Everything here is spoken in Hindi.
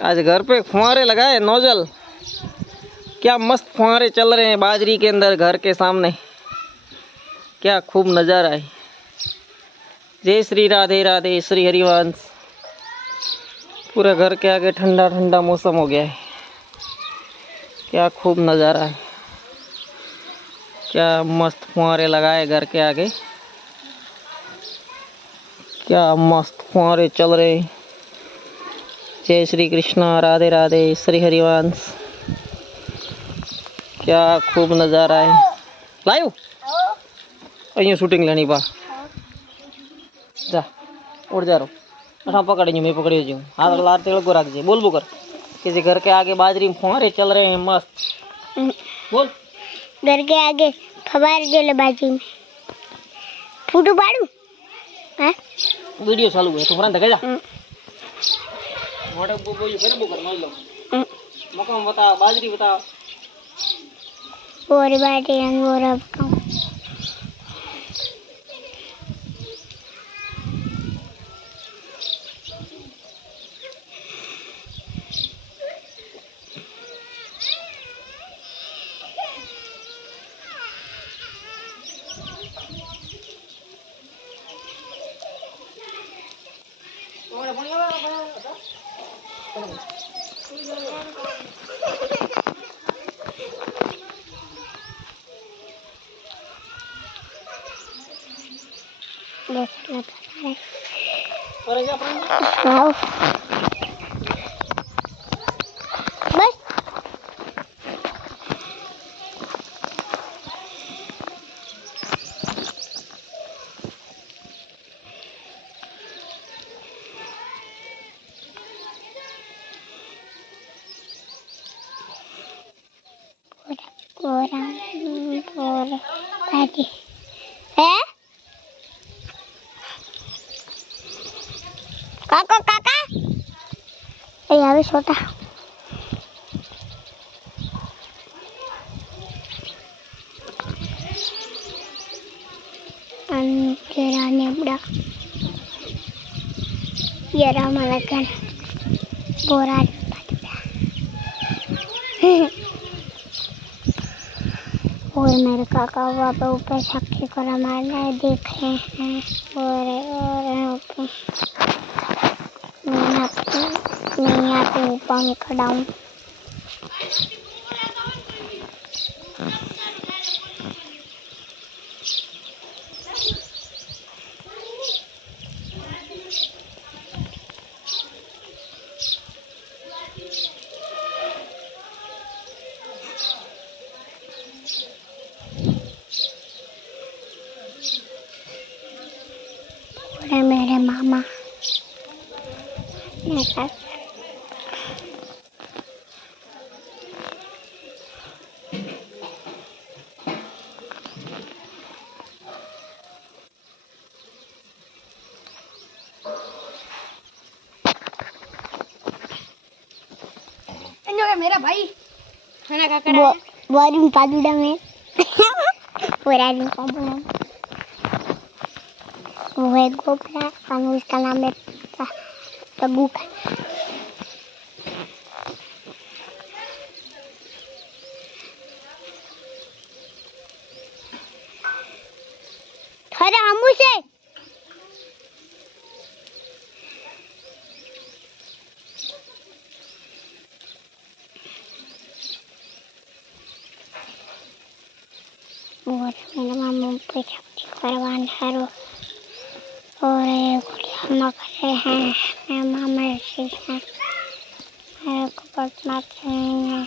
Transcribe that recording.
आज घर पे फुहारे लगाए नोजल, क्या मस्त फुहारे चल रहे हैं बाजरी के अंदर घर के सामने। क्या खूब नज़ारा है। जय श्री राधे राधे श्री हरिवंश। पूरा घर के आगे ठंडा ठंडा मौसम हो गया है। क्या खूब नज़ारा है। क्या मस्त फुहारे लगाए घर के आगे। क्या मस्त फुहारे चल रहे हैं। जय श्री कृष्णा राधे राधे श्री हरिवंश। क्या खूब नज़ारा है। लायो अँ शूटिंग लेनी बा जा उड़ जा रो असा पकड़ी मैं पकड़ी हूँ हाथ लार तेड़को रखजे बोल बोकर किसी घर के आगे बाजरी में फुहारे चल रहे हैं मस्त। बोल घर के आगे फवारे चले बाजू में फोटो पाड़ू हैं वीडियो चालू है तुम्हारा देखे जा मोटे बोल फिर बोकर मान लो मकान बता बाजरी बता और बाटे और अब बस और पार्टी है काका काका अभी छोटा अंधेरा नेबड़ा ये रामा लगन बोरा और मेरे काका बाबा ऊपर छक्के करा मारना देख रहे हैं और मैं यहाँ पे ऊपर में खड़ा हूँ। और मेरे मामा मेरा भाई खाना खा कर वारी पादुड़ा में पूरा दिन पादुड़ा वो है गोपरा और उसका नाम है तब्बू का। अरे हमू से और मेरे मामू पे छुट्टी करवान हारो और गुड़िया कर रहे हैं मेरे मामा से मेरे को बहुत मारते हैं।